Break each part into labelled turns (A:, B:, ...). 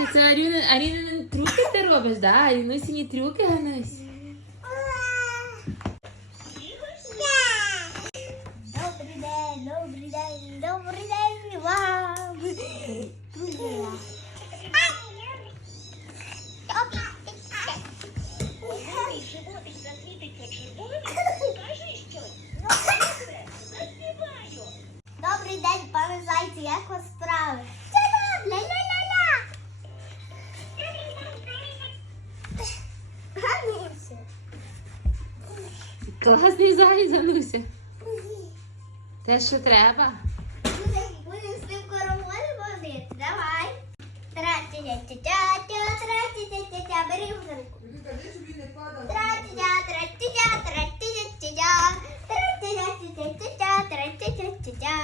A: А це Аріни, Аріни трюки ти робиш, да? Арінусіні трюки, Ганусь? Класний зайць, зануся. Те, що треба.
B: Будемо з ним короводи водити. Давай. Тра-тя-тя-тя-тя, тра-тя-тя-тя-тя. Бери його за руку. Тра-тя-тя, тра-тя-тя, тра-тя-тя-тя. Тра-тя-тя-тя-тя, тра-тя-тя-тя.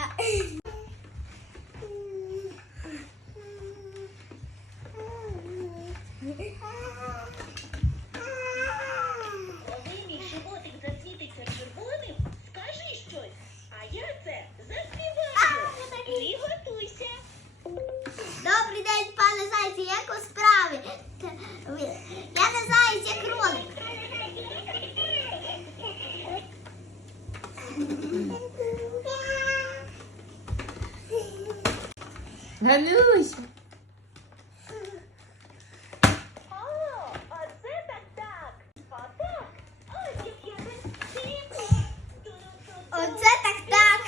A: Гануся.
C: Оце так так.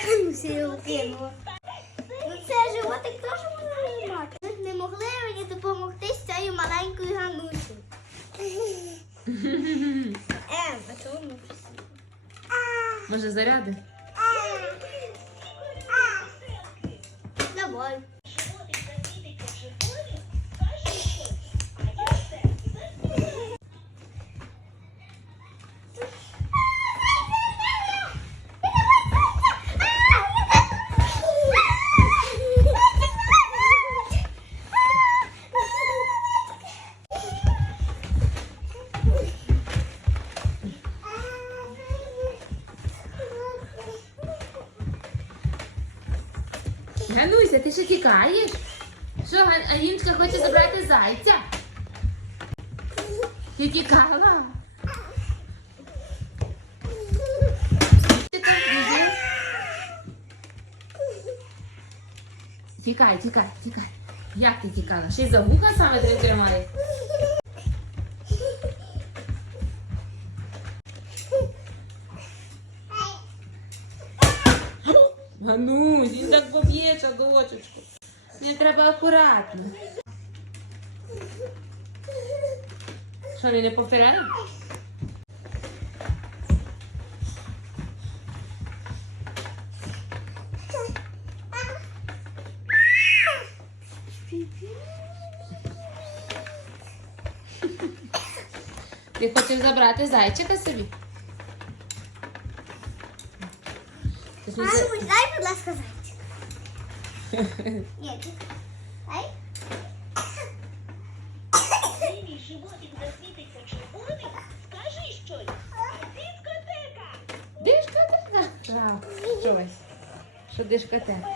B: Ну, це животик теж можна знімати. Ви не могли мені допомогти з цією маленькою ганусею. Ем, а чому ми всі?
A: Може заряди? Гануся, ти що тікаєш? Що, Га- хоче забрати зайця? Ти тікала? Тікай, тікай, тікай. Як ти тікала? Ще й за вуха саме тримає. Ганусь, він так поб'є дочечку. Не треба акуратно. Що, вони не повторяють? Ти хочеш забрати зайчика собі? За-
B: Ганусь, дай, будь ласка, зайчик. Ні, дай.
C: Мій животик засвітиться червоним, скажи щось. Дискотека.
A: Дишкотека? Так, щось. Що дишкотека?